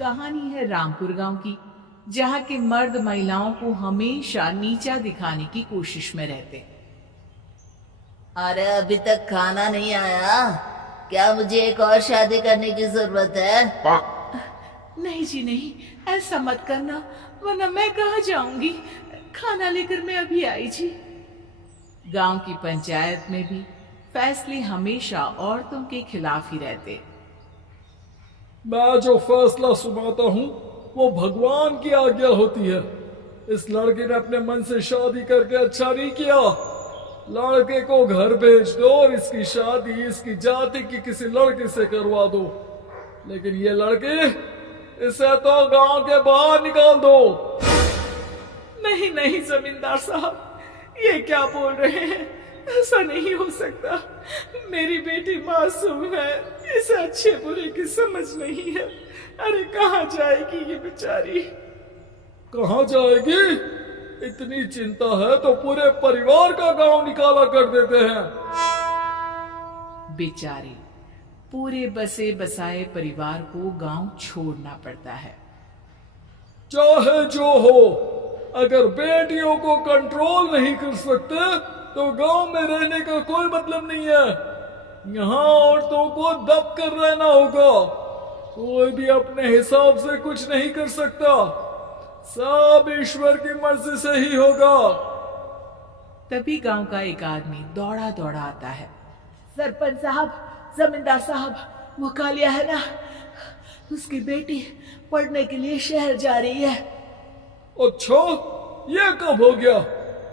कहानी है रामपुर गांव की, जहां के मर्द महिलाओं को हमेशा नीचा दिखाने की कोशिश में रहते। अरे अभी तक खाना नहीं आया। क्या मुझे एक और शादी करने की जरूरत है? नहीं जी नहीं, ऐसा मत करना, वरना मैं कहाँ जाऊंगी। खाना लेकर मैं अभी आई जी। गांव की पंचायत में भी फैसले हमेशा औरतों के खिलाफ ही रहते। मैं जो फैसला सुनाता हूँ वो भगवान की आज्ञा होती है। इस लड़के ने अपने मन से शादी करके अच्छा नहीं किया। लड़के को घर भेज दो और इसकी शादी इसकी जाति की किसी लड़के से करवा दो। लेकिन ये लड़के, इसे तो गांव के बाहर निकाल दो। नहीं नहीं जमींदार साहब, ये क्या बोल रहे हैं? ऐसा नहीं हो सकता। मेरी बेटी मासूम है, इसे अच्छे बुरे की समझ नहीं है। अरे कहाँ जाएगी ये बेचारी? कहाँ जाएगी? इतनी चिंता है तो पूरे परिवार का गांव निकाला कर देते हैं। बेचारे पूरे बसे बसाए परिवार को गांव छोड़ना पड़ता है। चाहे जो हो, अगर बेटियों को कंट्रोल नहीं कर सकते तो गांव में रहने का कोई मतलब नहीं है। यहाँ औरतों को दब कर रहना होगा। कोई भी अपने हिसाब से कुछ नहीं कर सकता। सब ईश्वर की मर्जी से ही होगा। तभी गांव का एक आदमी दौड़ा दौड़ा आता है। सरपंच साहब, जमींदार साहब, वो कालिया है ना, उसकी बेटी पढ़ने के लिए शहर जा रही है। अच्छा, ये कब हो गया?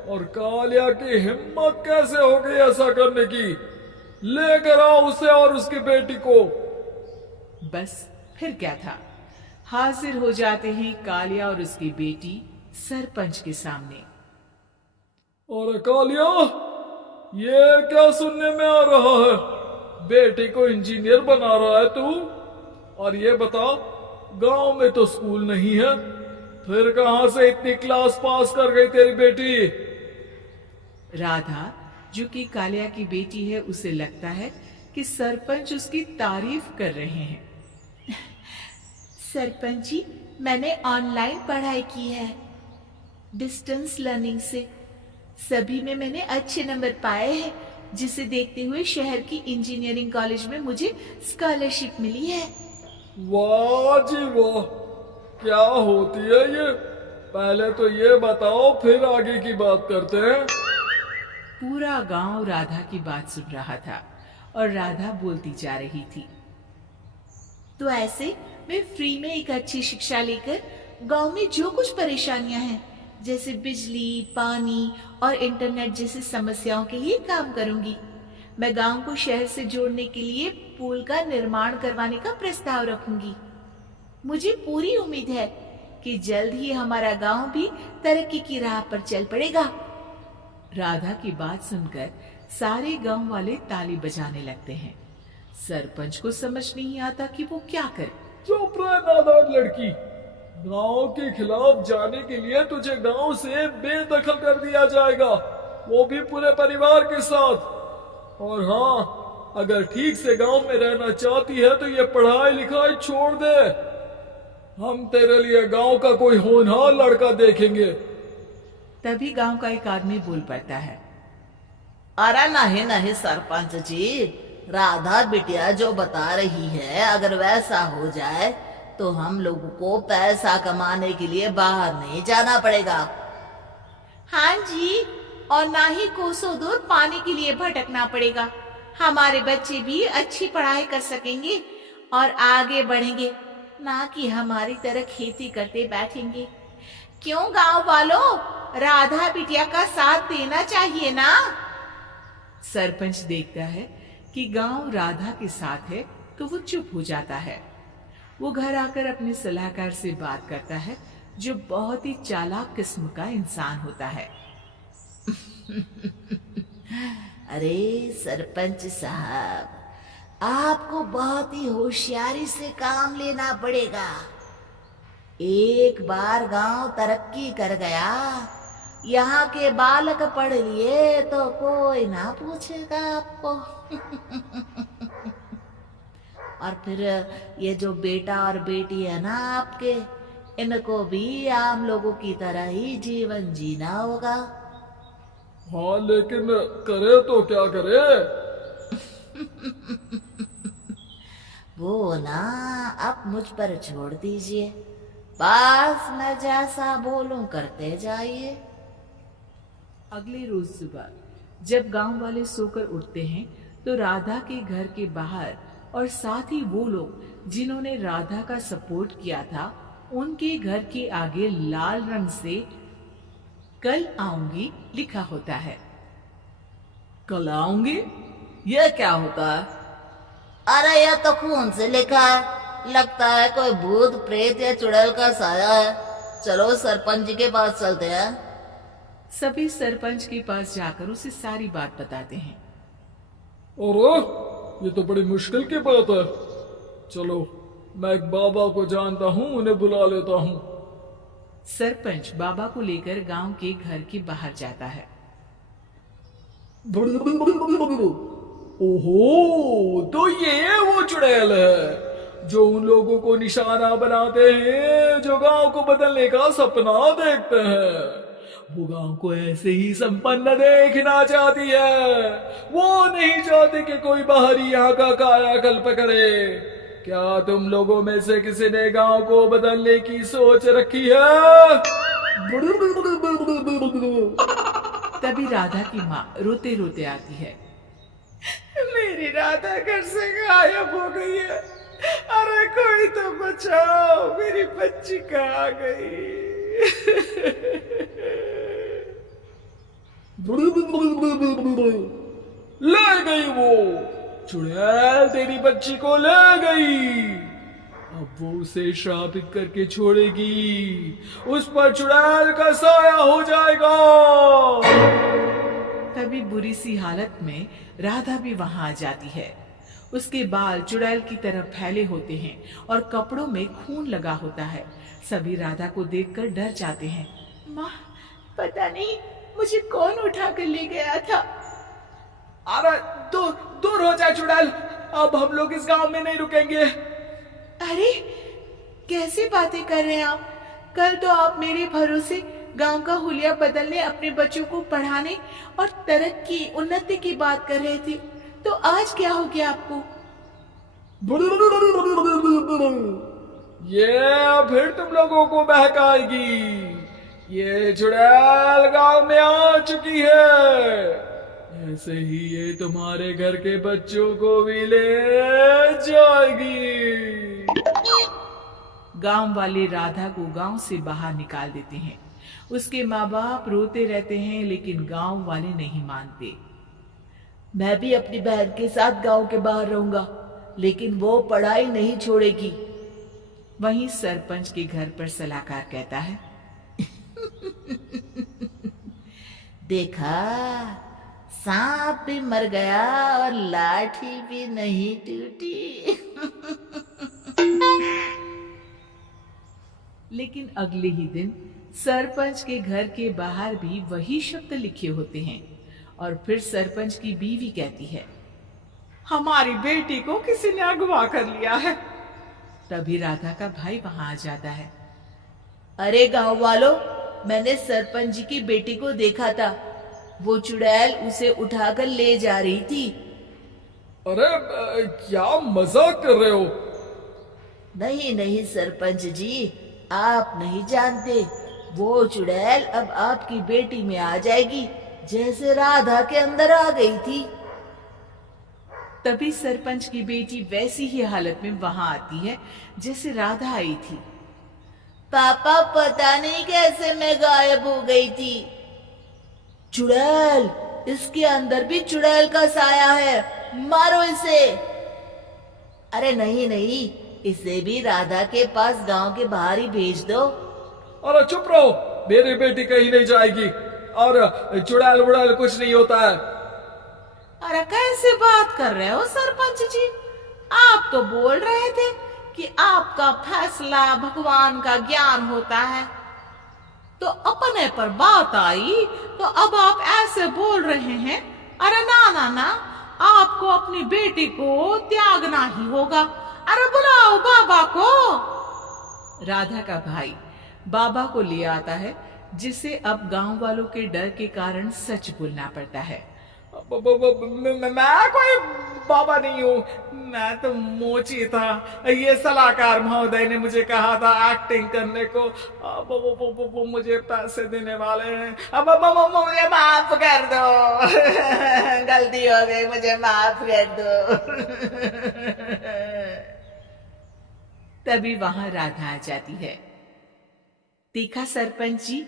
और कालिया की हिम्मत कैसे हो गई ऐसा करने की? लेकर आओ उसे और उसकी बेटी को। बस फिर क्या था, हाजिर हो जाते हैं कालिया और उसकी बेटी सरपंच के सामने। और कालिया, ये क्या सुनने में आ रहा है? बेटी को इंजीनियर बना रहा है तू? और ये बता, गांव में तो स्कूल नहीं है, फिर कहां से इतनी क्लास पास कर गई तेरी बेटी? राधा, जो कि कालिया की बेटी है, उसे लगता है कि सरपंच उसकी तारीफ कर रहे हैं। सरपंच जी, मैंने ऑनलाइन पढ़ाई की है, डिस्टेंस लर्निंग से। सभी में मैंने अच्छे नंबर पाए हैं, जिसे देखते हुए शहर की इंजीनियरिंग कॉलेज में मुझे स्कॉलरशिप मिली है। वाह जी वाह, क्या होती है ये? पहले तो ये बताओ, फिर आगे की बात करते हैं। पूरा गांव राधा की बात सुन रहा था और राधा बोलती जा रही थी। तो ऐसे मैं फ्री में एक अच्छी शिक्षा लेकर गांव में जो कुछ परेशानियां हैं, जैसे बिजली, पानी और इंटरनेट जैसी समस्याओं के लिए काम करूंगी। मैं गांव को शहर से जोड़ने के लिए पुल का निर्माण करवाने का प्रस्ताव रखूंगी। मुझे पूरी उम्मीद है कि जल्द ही हमारा गांव भी तरक्की की राह पर चल पड़ेगा। राधा की बात सुनकर सारे गांव वाले ताली बजाने लगते हैं। सरपंच को समझ नहीं आता कि वो क्या करे। चुप रह नादान लड़की। गांव के खिलाफ जाने के लिए तुझे गांव से बेदखल कर दिया जाएगा, वो भी पूरे परिवार के साथ। और हाँ, अगर ठीक से गांव में रहना चाहती है तो ये पढ़ाई लिखाई छोड़ दे। हम तेरे लिए गांव का कोई होनहार लड़का देखेंगे। तभी गांव का एक आदमी बोल पड़ता है। अरे नहीं नहीं सरपंच जी, राधा बिटिया जो बता रही है, अगर वैसा हो जाए तो हम लोगों को पैसा कमाने के लिए बाहर नहीं जाना पड़ेगा। हाँ जी, और ना ही कोसों दूर पानी के लिए भटकना पड़ेगा। हमारे बच्चे भी अच्छी पढ़ाई कर सकेंगे और आगे बढ़ेंगे, ना कि हमारी तरह खेती करते बैठेंगे। क्यों गांव वालों, राधा बिटिया का साथ देना चाहिए ना। सरपंच देखता है कि गांव राधा के साथ है तो वो चुप हो जाता है। वो घर आकर अपने सलाहकार से बात करता है, जो बहुत ही चालाक किस्म का इंसान होता है। अरे सरपंच साहब, आपको बहुत ही होशियारी से काम लेना पड़ेगा। एक बार गांव तरक्की कर गया, यहाँ के बालक पढ़ लिए तो कोई ना पूछेगा आपको। और फिर ये जो बेटा और बेटी है ना आपके, इनको भी आम लोगों की तरह ही जीवन जीना होगा। हाँ, लेकिन करे तो क्या करे? वो ना आप मुझ पर छोड़ दीजिए, बस मैं जैसा बोलूं करते जाइए। अगले रोज सुबह जब गांव वाले सोकर उठते हैं तो राधा के घर के बाहर और साथ ही वो लोग जिन्होंने राधा का सपोर्ट किया था, उनके घर के आगे लाल रंग से कल आऊंगी लिखा होता है। कल आऊंगी? ये क्या होता है? अरे यह तो खून से लिखा है, लगता है कोई भूत प्रेत या चुड़ैल का साया है। चलो सरपंच जी के पास चलते हैं। सभी सरपंच के पास जाकर उसे सारी बात बताते हैं। और ये तो बड़ी मुश्किल की बात है। चलो, मैं एक बाबा को जानता हूँ, उन्हें बुला लेता हूँ। सरपंच बाबा को लेकर गांव के घर के बाहर जाता है। ओहो, तो ये वो चुड़ैल है जो उन लोगों को निशाना बनाते हैं जो गांव को बदलने का सपना देखते हैं। वो गांव को ऐसे ही संपन्न देखना चाहती है। वो नहीं चाहती कि कोई बाहरी यहाँ का कायाकल्प करे। क्या तुम लोगों में से किसी ने गांव को बदलने की सोच रखी है? तभी राधा की माँ रोते रोते आती है। मेरी राधा घर से गायब हो गई है। अरे कोई तो बचाओ, मेरी बच्ची कहाँ गई? ले गई वो चुड़ैल, तेरी बच्ची को ले गई। अब वो उसे श्रापित करके छोड़ेगी, उस पर चुड़ैल का साया हो जाएगा। तभी बुरी सी हालत में राधा भी वहां आ जाती है। उसके बाल चुड़ैल की तरह फैले होते हैं और कपड़ों में खून लगा होता है। सभी राधा को देखकर डर जाते हैं। माँ, पता नहीं मुझे कौन उठा कर ले गया था। अरे दूर हो जा चुड़ैल, अब हम लोग इस गांव में नहीं रुकेंगे। अरे कैसी बातें कर रहे हैं आप? कल तो आप मेरे भरोसे गांव का हुलिया बदलने, अपने बच्चों को पढ़ाने और तरक्की उन्नति की बात कर रहे थे, तो आज क्या हो गया आपको? ये फिर तुम लोगों को बहकाएगी। ये चुड़ैल गांव में आ चुकी है। ऐसे ही ये तुम्हारे घर के बच्चों को भी ले जाएगी। गांव वाले राधा को गांव से बाहर निकाल देते हैं। उसके माँ बाप रोते रहते हैं, लेकिन गांव वाले नहीं मानते। मैं भी अपनी बहन के साथ गांव के बाहर रहूंगा, लेकिन वो पढ़ाई नहीं छोड़ेगी। वहीं सरपंच के घर पर सलाहकार कहता है। देखा, सांप भी मर गया और लाठी भी नहीं टूटी। लेकिन अगले ही दिन सरपंच के घर के बाहर भी वही शब्द लिखे होते हैं। और फिर सरपंच की बीवी कहती है, हमारी बेटी को किसी ने अगवा कर लिया है। तभी राधा का भाई वहां आ जाता है। अरे गांव वालों, मैंने सरपंच जी की बेटी को देखा था। वो चुड़ैल उसे उठाकर ले जा रही थी। अरे क्या मजाक कर रहे हो? नहीं नहीं सरपंच जी, आप नहीं जानते। वो चुड़ैल अब आपकी बेटी में आ जाएगी, जैसे राधा के अंदर आ गई थी। तभी सरपंच की बेटी वैसी ही हालत में वहां आती है जैसे राधा आई थी। पापा, पता नहीं कैसे मैं गायब हो गई थी। चुड़ैल, इसके अंदर भी चुड़ैल का साया है, मारो इसे। अरे नहीं नहीं, इसे भी राधा के पास गांव के बाहर ही भेज दो। अरे चुप रहो, मेरी बेटी कहीं नहीं जाएगी और चुड़ैल वुड़ैल कुछ नहीं होता है। अरे कैसे बात कर रहे हो सरपंच जी? आप तो बोल रहे थे कि आपका फैसला भगवान का ज्ञान होता है, तो अपने पर बात आई तो अब आप ऐसे बोल रहे हैं। अरे ना ना ना, आपको अपनी बेटी को त्यागना ही होगा। अरे बुलाओ बाबा को। राधा का भाई बाबा को ले आता है, जिसे अब गांव वालों के डर के कारण सच बोलना पड़ता है। मैं कोई बाबा नहीं हूँ, मैं तो मोची था। ये सलाहकार महोदय ने मुझे कहा था एक्टिंग करने को। अब वो मुझे पैसे देने वाले हैं। अब मुझे माफ कर दो। गलती हो गई, मुझे माफ कर दो। तभी वहां राधा आ जाती है। देखा सरपंच जी,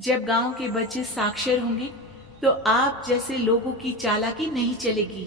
जब गांव के बच्चे साक्षर होंगे तो आप जैसे लोगों की चालाकी नहीं चलेगी।